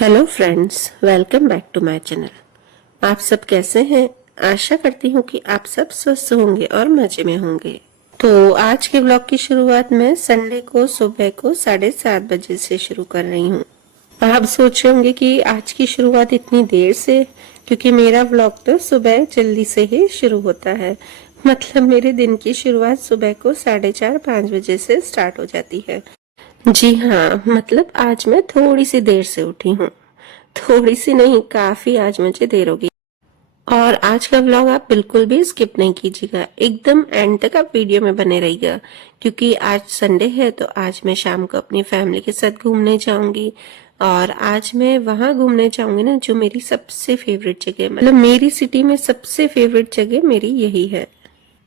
Hello friends, welcome back to my channel. आप सब कैसे हैं? आशा करती हूँ कि आप सब स्वस्थ होंगे और मजे में होंगे। तो आज के ब्लॉग की शुरुआत मैं संडे को सुबह को 7:30 बजे से शुरू कर रही हूँ। आप सोच रहे होंगे कि आज की शुरुआत इतनी देर से, क्योंकि मेरा ब्लॉग तो सुबह जल्दी से ही शुरू होता है। मतलब मेरे दिन की शुरुआत सुबह को 4:30-5 बजे से स्टार्ट हो जाती है। जी हाँ, मतलब आज मैं थोड़ी सी देर से उठी हूँ। थोड़ी सी नहीं, काफी आज मुझे देर हो गई। और आज का व्लॉग आप बिल्कुल भी स्किप नहीं कीजिएगा, एकदम एंड तक आप वीडियो में बने रहिएगा, क्योंकि आज संडे है तो आज मैं शाम को अपनी फैमिली के साथ घूमने जाऊंगी। और आज मैं वहां घूमने जाऊंगी ना, जो मेरी सबसे फेवरेट जगह है। मतलब मेरी सिटी में सबसे फेवरेट जगह मेरी यही है।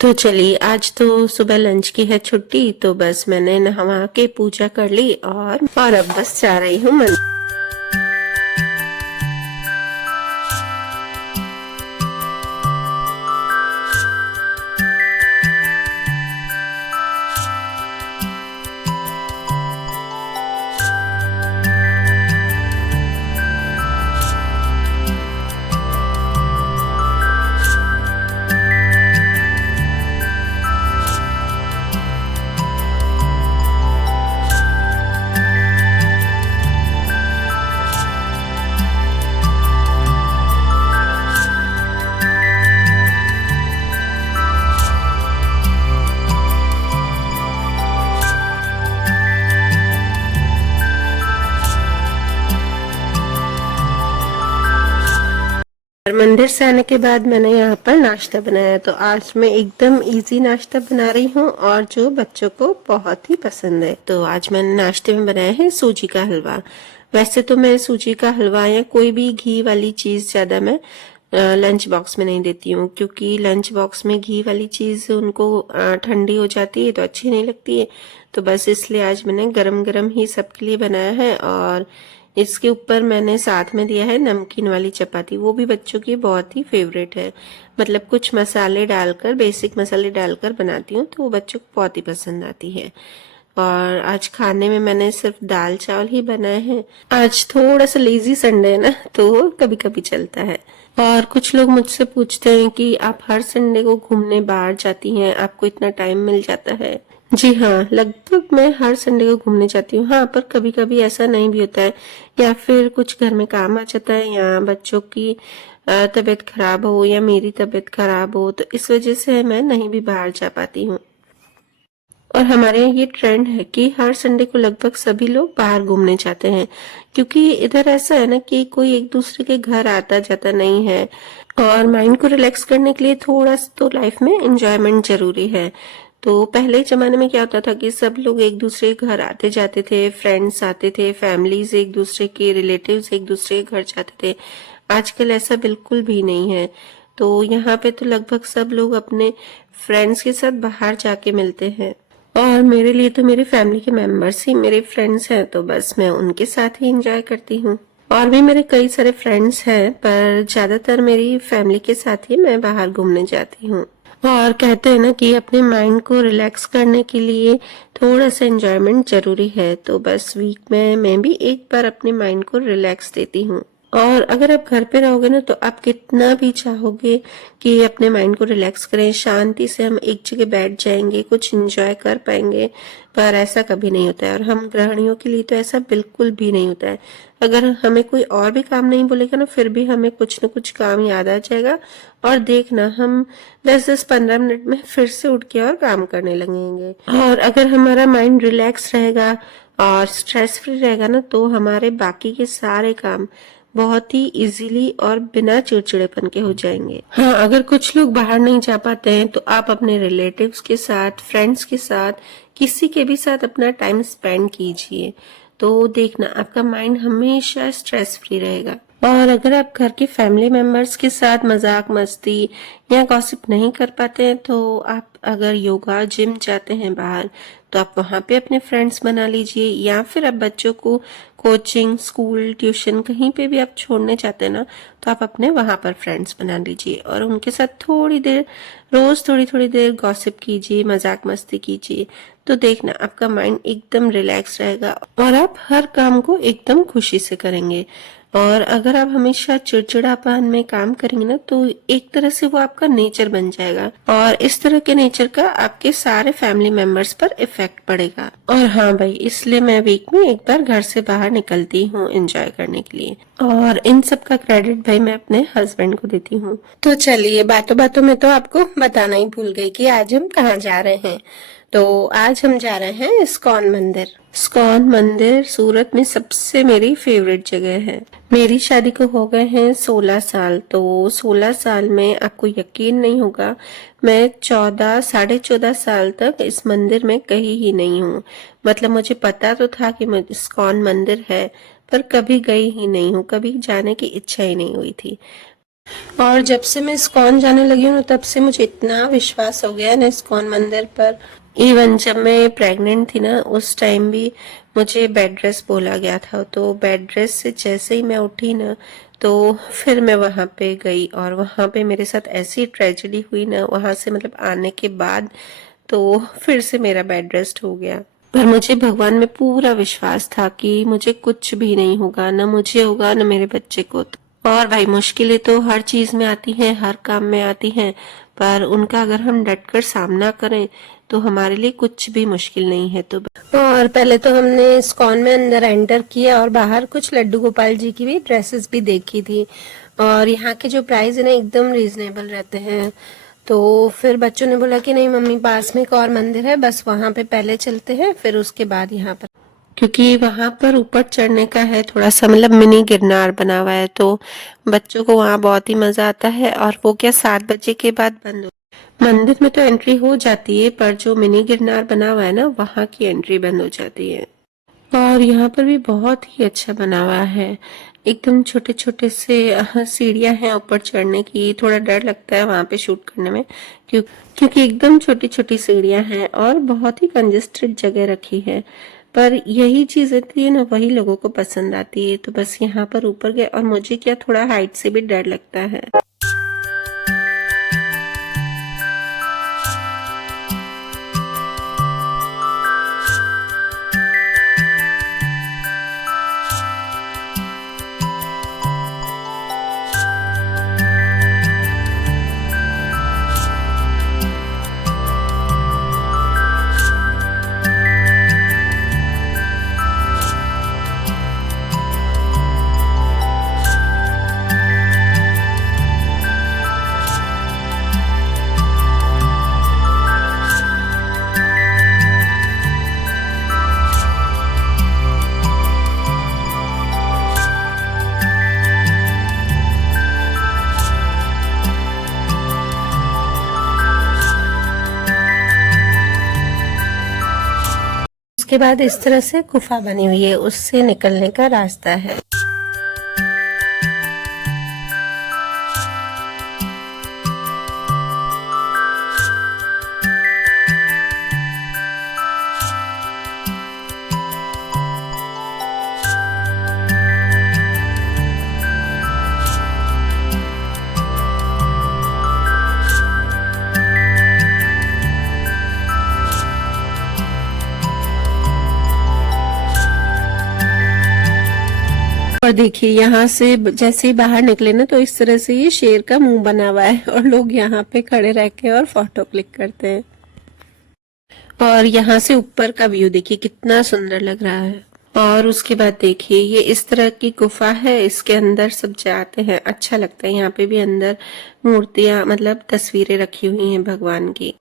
तो चलिए, आज तो सुबह लंच की है छुट्टी, तो बस मैंने नहा के पूजा कर ली और अब बस जा रही हूँ मंदिर। और मंदिर से आने के बाद मैंने यहाँ पर नाश्ता बनाया। तो आज मैं एकदम इजी नाश्ता बना रही हूँ और जो बच्चों को बहुत ही पसंद है। तो आज मैंने नाश्ते में बनाया है सूजी का हलवा। वैसे तो मैं सूजी का हलवा या कोई भी घी वाली चीज ज्यादा मैं लंच बॉक्स में नहीं देती हूँ, क्योंकि लंच बॉक्स में घी वाली चीज उनको ठंडी हो जाती है तो अच्छी नहीं लगती है। तो बस इसलिए आज मैंने गरम गरम ही सबके लिए बनाया है। और इसके ऊपर मैंने साथ में दिया है नमकीन वाली चपाती, वो भी बच्चों की बहुत ही फेवरेट है। मतलब कुछ मसाले डालकर, बेसिक मसाले डालकर बनाती हूँ तो वो बच्चों को बहुत ही पसंद आती है। और आज खाने में मैंने सिर्फ दाल चावल ही बनाए हैं। आज थोड़ा सा लेजी संडे है ना, तो कभी कभी चलता है। और कुछ लोग मुझसे पूछते हैं कि आप हर संडे को घूमने बाहर जाती हैं, आपको इतना टाइम मिल जाता है? जी हाँ, लगभग मैं हर संडे को घूमने जाती हूँ। हाँ, पर कभी कभी ऐसा नहीं भी होता है, या फिर कुछ घर में काम आ जाता है, या बच्चों की तबीयत खराब हो या मेरी तबीयत खराब हो, तो इस वजह से मैं नहीं भी बाहर जा पाती हूँ। और हमारे यहाँ ये ट्रेंड है कि हर संडे को लगभग सभी लोग बाहर घूमने जाते हैं, क्योंकि इधर ऐसा है ना कि कोई एक दूसरे के घर आता जाता नहीं है। और माइंड को रिलैक्स करने के लिए थोड़ा तो लाइफ में एंजॉयमेंट जरूरी है। तो पहले जमाने में क्या होता था कि सब लोग एक दूसरे के घर आते जाते थे, फ्रेंड्स आते थे, फैमिलीज एक दूसरे के, रिलेटिव्स एक दूसरे के घर जाते थे। आजकल ऐसा बिल्कुल भी नहीं है। तो यहाँ पे तो लगभग सब लोग अपने फ्रेंड्स के साथ बाहर जाके मिलते हैं। और मेरे लिए तो मेरे फैमिली के मेंबर्स ही मेरे फ्रेंड्स हैं, तो बस मैं उनके साथ ही एंजॉय करती हूँ। और भी मेरे कई सारे फ्रेंड्स हैं, पर ज्यादातर मेरी फैमिली के साथ ही मैं बाहर घूमने जाती हूँ। और कहते हैं ना कि अपने माइंड को रिलैक्स करने के लिए थोड़ा सा एंजॉयमेंट जरूरी है। तो बस वीक में मैं भी एक बार अपने माइंड को रिलैक्स देती हूँ। और अगर आप घर पे रहोगे ना, तो आप कितना भी चाहोगे कि अपने माइंड को रिलैक्स करें, शांति से हम एक जगह बैठ जाएंगे, कुछ एंजॉय कर पाएंगे, पर ऐसा कभी नहीं होता है। और हम गृहिणियों के लिए तो ऐसा बिल्कुल भी नहीं होता है। अगर हमें कोई और भी काम नहीं बोलेगा ना, फिर भी हमें कुछ न कुछ काम याद आ जाएगा। और देखना, हम 10-10-15 मिनट में फिर से उठ के और काम करने लगेंगे। और अगर हमारा माइंड रिलैक्स रहेगा और स्ट्रेस फ्री रहेगा ना, तो हमारे बाकी के सारे काम बहुत ही इजीली और बिना चिड़चिड़ेपन के हो जाएंगे। हाँ, अगर कुछ लोग बाहर नहीं जा पाते हैं, तो आप अपने रिलेटिव्स के साथ, फ्रेंड्स के साथ, किसी के भी साथ अपना टाइम स्पेंड कीजिए। तो देखना, आपका माइंड हमेशा स्ट्रेस फ्री रहेगा। और अगर आप घर के फैमिली मेंबर्स के साथ मजाक मस्ती या गॉसिप नहीं कर पाते हैं, तो आप अगर योगा जिम जाते हैं बाहर, तो आप वहां पे अपने फ्रेंड्स बना लीजिए। या फिर आप बच्चों को कोचिंग, स्कूल, ट्यूशन कहीं पे भी आप छोड़ने जाते हैं ना, तो आप अपने वहां पर फ्रेंड्स बना लीजिए और उनके साथ थोड़ी देर, रोज थोड़ी थोड़ी देर गॉसिप कीजिए, मजाक मस्ती कीजिए। तो देखना, आपका माइंड एकदम रिलैक्स रहेगा और आप हर काम को एकदम खुशी से करेंगे। और अगर आप हमेशा चिड़चिड़ापन में काम करेंगे ना तो एक तरह से वो आपका नेचर बन जाएगा और इस तरह के नेचर का आपके सारे फैमिली मेंबर्स पर इफेक्ट पड़ेगा। और हाँ भाई, इसलिए मैं वीक में एक बार घर से बाहर निकलती हूँ एंजॉय करने के लिए, और इन सब का क्रेडिट भाई मैं अपने हस्बैंड को देती हूँ। तो चलिए, बातों बातों में तो आपको बताना ही भूल गई कि आज हम कहाँ जा रहे हैं। तो आज हम जा रहे हैं इस्कॉन मंदिर। इस्कॉन मंदिर सूरत में सबसे मेरी फेवरेट जगह है। मेरी शादी को हो गए हैं 16 साल, तो 16 साल में आपको यकीन नहीं होगा, मैं 14 साढ़े 14 साल तक इस मंदिर में कहीं ही नहीं हूँ। मतलब मुझे पता तो था कि इस्कॉन मंदिर है, पर कभी गई ही नहीं हूँ, कभी जाने की इच्छा ही नहीं हुई थी। और जब से मैं इस्कॉन जाने लगी हूँ तब से मुझे इतना विश्वास हो गया ना इस्कॉन मंदिर पर। इवन जब मैं प्रेग्नेंट थी ना, उस टाइम भी मुझे बेड रेस्ट बोला गया था, तो बेड रेस्ट से जैसे ही मैं उठी ना, तो फिर मैं वहां पे गई और वहां पे मेरे साथ ऐसी ट्रेजेडी हुई ना, वहां से मतलब आने के बाद तो फिर से मेरा बेड रेस्ट हो गया। पर मुझे भगवान में पूरा विश्वास था कि मुझे कुछ भी नहीं होगा, ना मुझे होगा ना मेरे बच्चे को। और भाई, मुश्किलें तो हर चीज में आती हैं, हर काम में आती हैं, पर उनका अगर हम डटकर सामना करें तो हमारे लिए कुछ भी मुश्किल नहीं है। तो और पहले तो हमने इस्कॉन में अंदर एंटर किया और बाहर कुछ लड्डू गोपाल जी की भी ड्रेसेस भी देखी थी, और यहाँ के जो प्राइस है ना एकदम रीजनेबल रहते हैं। तो फिर बच्चों ने बोला कि नहीं मम्मी, पास में एक और मंदिर है, बस वहां पे पहले चलते हैं, फिर उसके बाद यहाँ पर, क्योंकि वहां पर ऊपर चढ़ने का है थोड़ा सा, मतलब मिनी गिरनार बना हुआ है, तो बच्चों को वहां बहुत ही मजा आता है। और वो क्या 7 बजे के बाद बंद हो, मंदिर में तो एंट्री हो जाती है, पर जो मिनी गिरनार बना हुआ है ना, वहां की एंट्री बंद हो जाती है। और यहाँ पर भी बहुत ही अच्छा बना हुआ है, एकदम छोटे छोटे से सीढ़ियां हैं ऊपर चढ़ने की। थोड़ा डर लगता है वहां पे शूट करने में, क्योंकि एकदम छोटी छोटी सीढ़ियां हैं और बहुत ही कंजेस्टेड जगह रखी है। पर यही चीज होती है ना, वही लोगों को पसंद आती है। तो बस यहाँ पर ऊपर गए, और मुझे क्या थोड़ा हाइट से भी डर लगता है। उसके बाद इस तरह से गुफा बनी हुई है, उससे निकलने का रास्ता है। और देखिए, यहाँ से जैसे ही बाहर निकले ना, तो इस तरह से ये शेर का मुंह बना हुआ है, और लोग यहाँ पे खड़े रह के और फोटो क्लिक करते हैं। और यहाँ से ऊपर का व्यू देखिए कितना सुंदर लग रहा है। और उसके बाद देखिए, ये इस तरह की गुफा है, इसके अंदर सब जाते हैं, अच्छा लगता है। यहाँ पे भी अंदर मूर्तियां, मतलब तस्वीरें रखी हुई हैं भगवान की।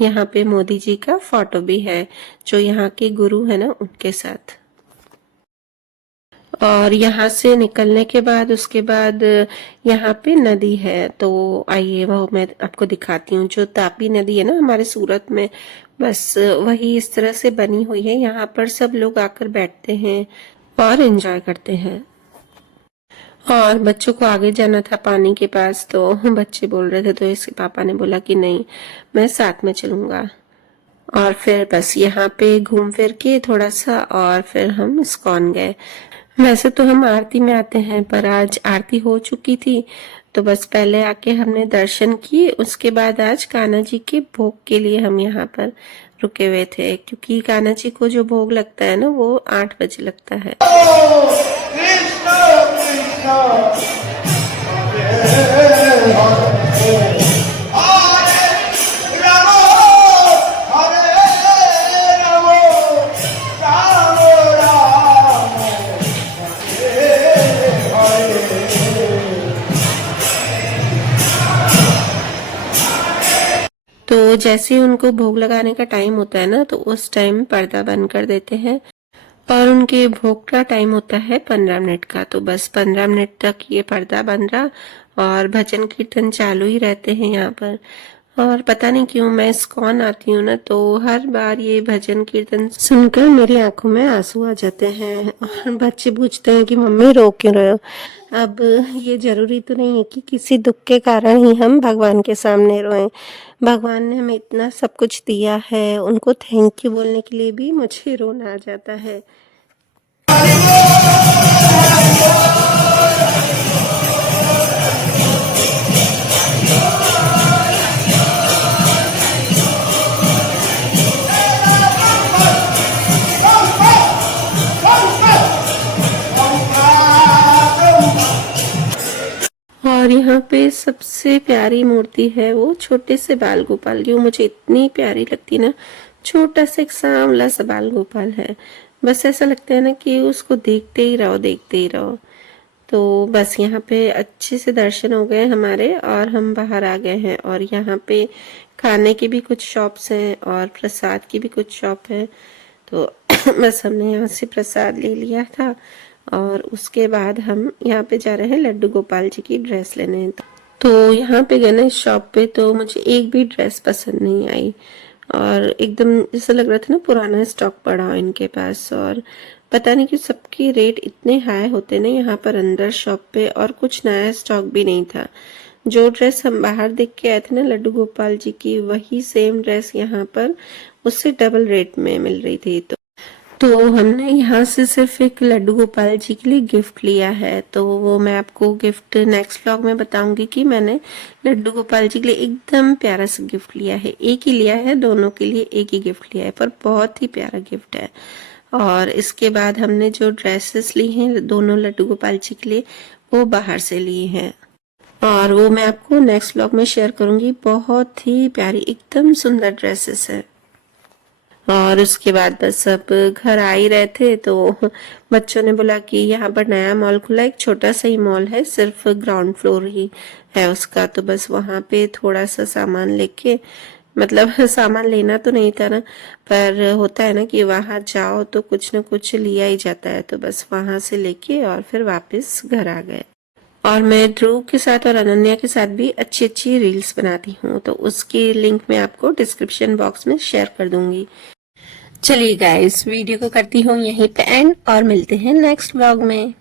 यहाँ पे मोदी जी का फोटो भी है, जो यहाँ के गुरु है ना, उनके साथ। और यहाँ से निकलने के बाद उसके बाद यहाँ पे नदी है, तो आइए वो मैं आपको दिखाती हूँ। जो तापी नदी है ना हमारे सूरत में, बस वही इस तरह से बनी हुई है। यहाँ पर सब लोग आकर बैठते हैं और एंजॉय करते हैं। और बच्चों को आगे जाना था पानी के पास, तो बच्चे बोल रहे थे, तो इसके पापा ने बोला कि नहीं, मैं साथ में चलूंगा। और फिर बस यहाँ पे घूम फिर के थोड़ा सा और फिर हम इस्कॉन गए। वैसे तो हम आरती में आते हैं, पर आज आरती हो चुकी थी, तो बस पहले आके हमने दर्शन किए। उसके बाद आज कान्हा जी के भोग के लिए हम यहाँ पर रुके हुए थे, क्योंकि कान्हा जी को जो भोग लगता है ना, वो 8 बजे लगता है। कृष्ण कृष्ण हरे हरे राम हरे राम राम राम हरे हरे। तो जैसे ही उनको भोग लगाने का टाइम होता है ना, तो उस टाइम पर्दा बंद कर देते हैं। और उनके भोग का टाइम होता है 15 मिनट का, तो बस 15 मिनट तक ये पर्दा बंद रहा और भजन कीर्तन चालू ही रहते हैं यहाँ पर। और पता नहीं क्यों मैं इस्कॉन आती हूँ ना, तो हर बार ये भजन कीर्तन सुनकर मेरी आंखों में आंसू आ जाते हैं। और बच्चे पूछते हैं कि मम्मी रो क्यों रहे हो। अब ये जरूरी तो नहीं है कि किसी दुख के कारण ही हम भगवान के सामने रोएं। भगवान ने हमें इतना सब कुछ दिया है, उनको थैंक यू बोलने के लिए भी मुझे रोना आ जाता है। और यहाँ पे सबसे प्यारी मूर्ति है वो छोटे से बाल गोपाल की। वो मुझे इतनी प्यारी लगती है ना, छोटा सा एक सांवला सा बाल गोपाल है। बस ऐसा लगता है ना कि उसको देखते ही रहो, देखते ही रहो। तो बस यहाँ पे अच्छे से दर्शन हो गए हमारे और हम बाहर आ गए हैं। और यहाँ पे खाने की भी कुछ शॉप्स हैं और प्रसाद की भी कुछ शॉप है। तो बस हमने यहाँ से प्रसाद ले लिया था और उसके बाद हम यहाँ पे जा रहे हैं लड्डू गोपाल जी की ड्रेस लेने। तो यहाँ पे गए ना इस शॉप पे, तो मुझे एक भी ड्रेस पसंद नहीं आई और एकदम जैसा लग रहा था ना पुराना स्टॉक पड़ा हो इनके पास। और पता नहीं क्यों सबकी रेट इतने हाई होते ना यहाँ पर अंदर शॉप पे, और कुछ नया स्टॉक भी नहीं था। जो ड्रेस हम बाहर देख के आए थे ना लड्डू गोपाल जी की, वही सेम ड्रेस यहाँ पर उससे डबल रेट में मिल रही थी। तो हमने यहाँ से सिर्फ एक लड्डू गोपाल जी के लिए गिफ्ट लिया है, तो वो मैं आपको गिफ्ट नेक्स्ट व्लॉग में बताऊंगी कि मैंने लड्डू गोपाल जी के लिए एकदम प्यारा सा गिफ्ट लिया है। एक ही लिया है, दोनों के लिए एक ही गिफ्ट लिया है, पर बहुत ही प्यारा गिफ्ट है। और इसके बाद हमने जो ड्रेसेस ली हैं दोनों लड्डू गोपाल जी के लिए, वो बाहर से लिए हैं और वो मैं आपको नेक्स्ट व्लॉग में शेयर करूंगी। बहुत ही प्यारी एकदम सुंदर ड्रेसेस है। और उसके बाद बस अब घर आ ही रहे थे, तो बच्चों ने बोला कि यहाँ पर नया मॉल खुला है, एक छोटा सा ही मॉल है, सिर्फ ग्राउंड फ्लोर ही है उसका। तो बस वहां पे थोड़ा सा सामान लेके, मतलब सामान लेना तो नहीं था ना, पर होता है ना कि वहां जाओ तो कुछ ना कुछ लिया ही जाता है। तो बस वहां से लेके और फिर वापस घर आ गए। और मैं ध्रुव के साथ और अनन्या के साथ भी अच्छी अच्छी रील्स बनाती हूँ, तो उसकी लिंक मैं आपको डिस्क्रिप्शन बॉक्स में शेयर कर दूंगी। चलिए गाइस, वीडियो को करती हूँ यहीं पे एंड और मिलते हैं नेक्स्ट व्लॉग में।